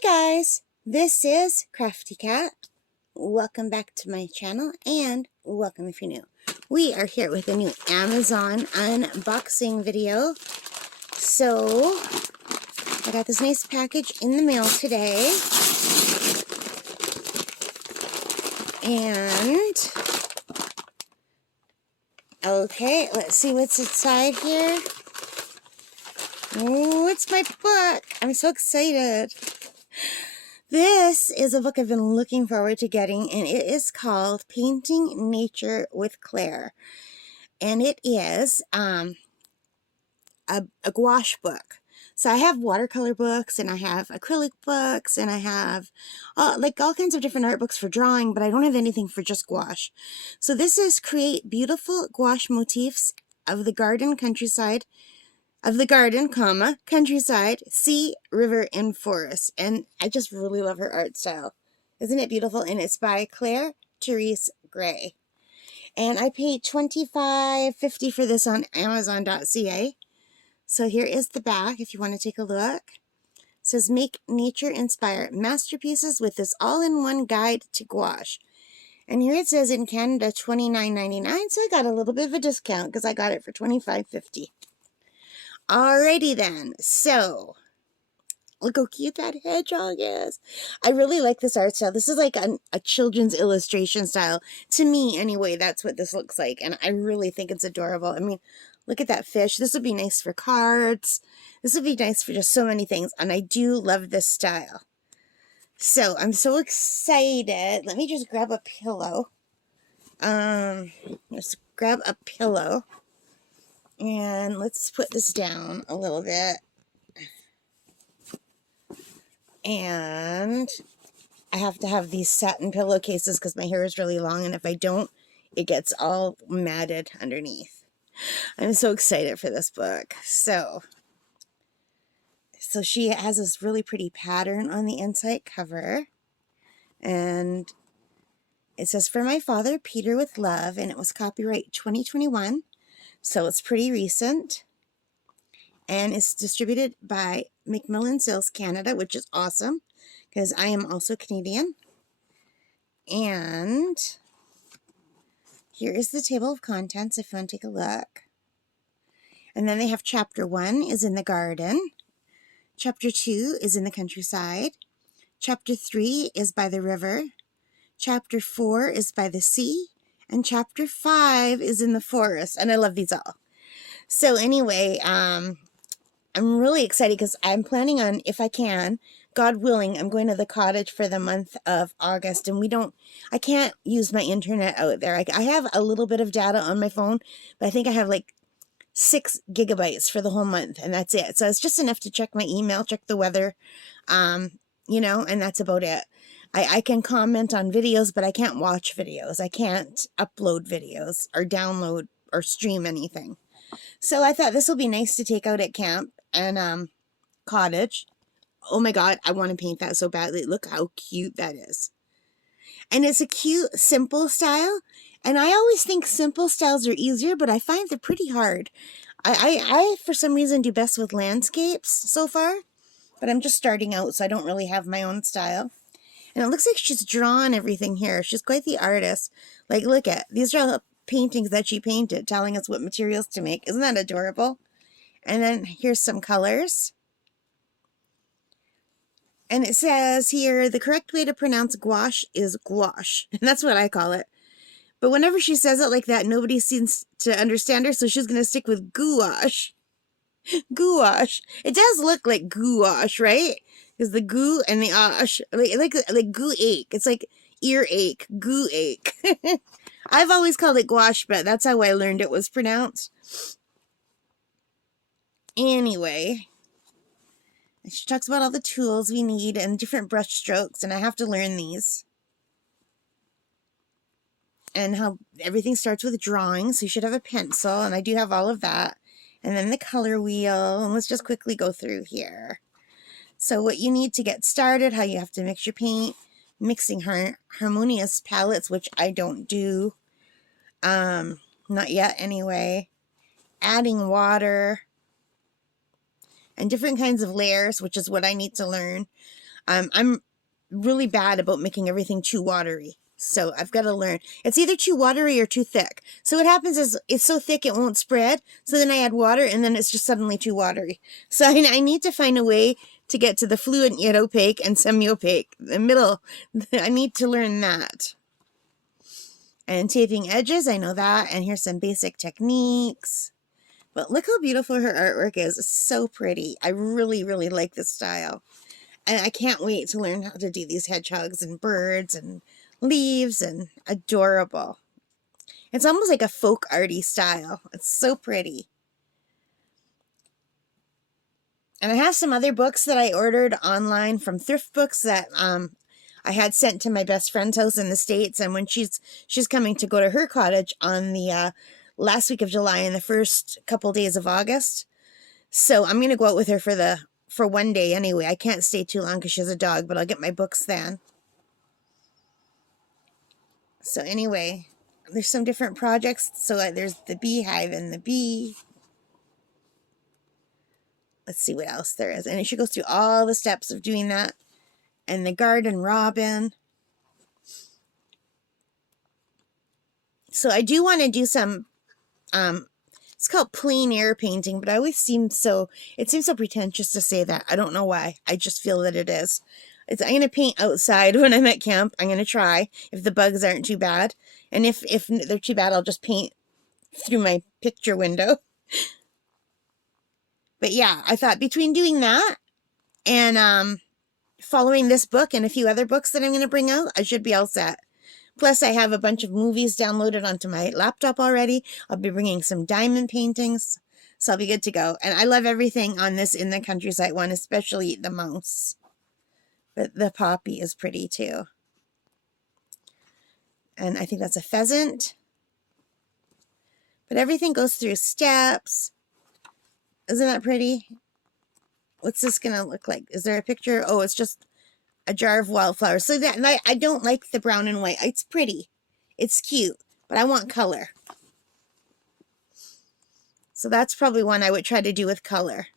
Hi guys, this is Crafty Cat. Welcome back to my channel and welcome if you're new. We are here with a new Amazon unboxing video. So, I got this nice package in the mail today. And, okay, let's see what's inside here. Oh, it's my book. I'm so excited. This is a book I've been looking forward to getting, and it is called Painting Nature with Clare. And it is a gouache book. So I have watercolor books, and I have acrylic books, and I have like all kinds of different art books for drawing, but I don't have anything for just gouache. So this is Create Beautiful Gouache Motifs of the Garden, Countryside, countryside, sea, river, and forest. And I just really love her art style. Isn't it beautiful? And it's by Clare Therese Gray. And I paid $25.50 for this on Amazon.ca. So here is the back if you want to take a look. It says, make nature inspire masterpieces with this all-in-one guide to gouache. And here it says in Canada $29.99. So I got a little bit of a discount because I got it for $25.50. Alrighty then, so look how cute that hedgehog is. I really like this art style. This is like a children's illustration style. To me, anyway, that's what this looks like, and I really think it's adorable. I mean, look at that fish. This would be nice for cards. This would be nice for just so many things, and I do love this style. So, I'm so excited. Let me just grab a pillow. Let's grab a pillow. And let's put this down a little bit. And I have to have these satin pillowcases because my hair is really long, and if I don't, it gets all matted underneath. I'm so excited for this book. So she has this really pretty pattern on the inside cover. And it says, for my father, Peter, with love, and it was copyright 2021. So it's pretty recent, and it's distributed by Macmillan Sales Canada, which is awesome because I am also Canadian. And here is the table of contents if you want to take a look. And then they have chapter 1 is in the garden, chapter 2 is in the countryside, chapter 3 is by the river, chapter 4 is by the sea, and chapter 5 is in the forest. And I love these all. So anyway, I'm really excited because I'm planning on, if I can, God willing, I'm going to the cottage for the month of August, and I can't use my internet out there. I have a little bit of data on my phone, but I think I have like 6 gigabytes for the whole month, and that's it. So it's just enough to check my email, check the weather, you know, and that's about it. I can comment on videos, but I can't watch videos. I can't upload videos or download or stream anything. So I thought this will be nice to take out at camp and cottage. Oh my God, I want to paint that so badly. Look how cute that is. And it's a cute, simple style. And I always think simple styles are easier, but I find they're pretty hard. I for some reason, do best with landscapes so far. But I'm just starting out, so I don't really have my own style. And it looks like she's drawn everything here. She's quite the artist. Like, look at, these are all paintings that she painted, telling us what materials to make. Isn't that adorable? And then here's some colors. And it says here, the correct way to pronounce gouache is gouache. And that's what I call it. But whenever she says it like that, nobody seems to understand her, so she's going to stick with gouache. Gouache. It does look like gouache, right? Because the goo and the ash, like goo ache. It's like earache, goo ache. I've always called it gouache, but that's how I learned it was pronounced. Anyway, she talks about all the tools we need and different brush strokes, and I have to learn these. And how everything starts with drawing, so you should have a pencil, and I do have all of that. And then the color wheel, and let's just quickly go through here. So what you need to get started, how you have to mix your paint, mixing harmonious palettes, which I don't do. Not yet anyway. Adding water. And different kinds of layers, which is what I need to learn. I'm really bad about making everything too watery. So I've got to learn. It's either too watery or too thick. So what happens is it's so thick it won't spread. So then I add water and then it's just suddenly too watery. So I need to find a way to get to the fluent yet opaque and semi-opaque. The middle, I need to learn that. And taping edges, I know that. And here's some basic techniques. But look how beautiful her artwork is. It's so pretty. I really, really like this style. And I can't wait to learn how to do these hedgehogs and birds and leaves, and adorable. It's almost like a folk arty style. It's so pretty. And I have some other books that I ordered online from thrift books that I had sent to my best friend's house in the States. And when she's coming to go to her cottage on the last week of July and the first couple days of August. So I'm going to go out with her for one day anyway. I can't stay too long because she has a dog, but I'll get my books then. So anyway, there's some different projects. So there's the beehive and the bee. Let's see what else there is. And she goes through all the steps of doing that. And the garden robin. So I do want to do some, it's called plein air painting, but I always it seems so pretentious to say that. I don't know why. I just feel that it is. I'm going to paint outside when I'm at camp. I'm going to try if the bugs aren't too bad. And if they're too bad, I'll just paint through my picture window. But yeah, I thought between doing that and following this book and a few other books that I'm going to bring out, I should be all set. Plus, I have a bunch of movies downloaded onto my laptop already. I'll be bringing some diamond paintings, so I'll be good to go. And I love everything on this In the Countryside one, especially the mouse. But the poppy is pretty too. And I think that's a pheasant. But everything goes through steps. Isn't that pretty? What's this going to look like? Is there a picture? Oh, it's just a jar of wildflowers. So that I don't like the brown and white. It's pretty. It's cute. But I want color. So that's probably one I would try to do with color.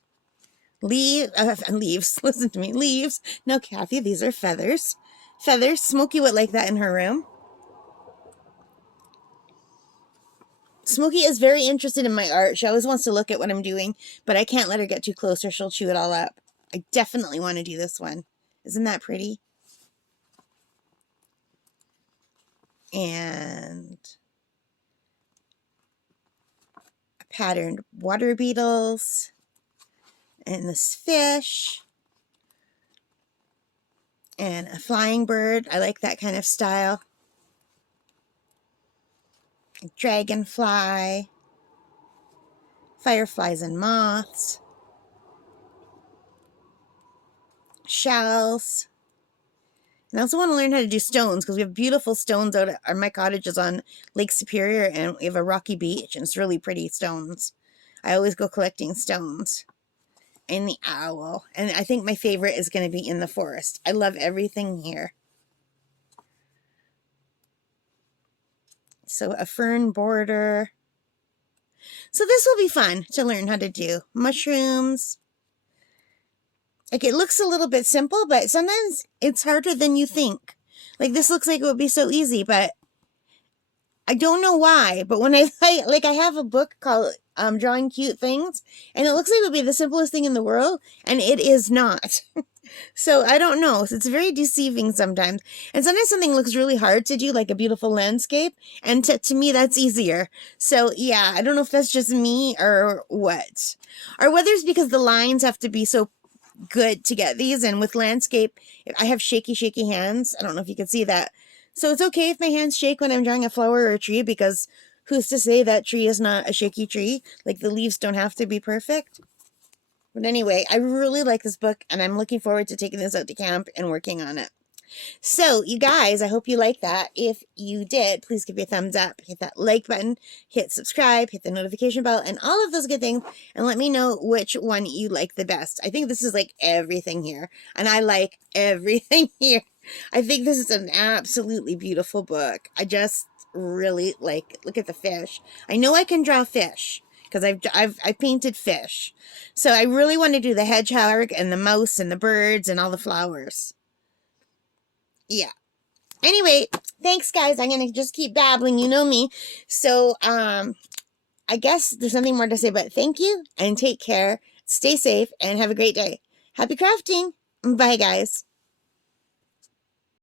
Leaves. Listen to me. Leaves. No, Kathy, these are feathers. Feathers. Smokey would like that in her room. Smokey is very interested in my art. She always wants to look at what I'm doing, but I can't let her get too close or she'll chew it all up. I definitely want to do this one. Isn't that pretty? And patterned water beetles. And this fish. And a flying bird. I like that kind of style. Dragonfly, fireflies and moths, shells. And I also want to learn how to do stones because we have beautiful stones out at my cottage is on Lake Superior and we have a rocky beach and it's really pretty stones. I always go collecting stones. And the owl. And I think my favorite is going to be in the forest. I love everything here. So a fern border. So this will be fun to learn how to do. Mushrooms. Like it looks a little bit simple, but sometimes it's harder than you think. Like this looks like it would be so easy, but I don't know why. But when I have a book called Drawing Cute Things, and it looks like it would be the simplest thing in the world, and it is not. So I don't know. It's very deceiving sometimes. And sometimes something looks really hard to do, like a beautiful landscape. And to me, that's easier. So yeah, I don't know if that's just me or what. Or whether it's because the lines have to be so good to get these. And with landscape, I have shaky hands. I don't know if you can see that. So it's okay if my hands shake when I'm drawing a flower or a tree because who's to say that tree is not a shaky tree? Like the leaves don't have to be perfect. But anyway, I really like this book, and I'm looking forward to taking this out to camp and working on it. So, you guys, I hope you like that. If you did, please give me a thumbs up, hit that like button, hit subscribe, hit the notification bell, and all of those good things, and let me know which one you like the best. I think this is like everything here, and I like everything here. I think this is an absolutely beautiful book. I just really like, look at the fish. I know I can draw fish. Because I've painted fish. So I really want to do the hedgehog and the mouse and the birds and all the flowers. Yeah. Anyway, thanks, guys. I'm going to just keep babbling. You know me. So, I guess there's nothing more to say, but thank you and take care. Stay safe and have a great day. Happy crafting. Bye, guys.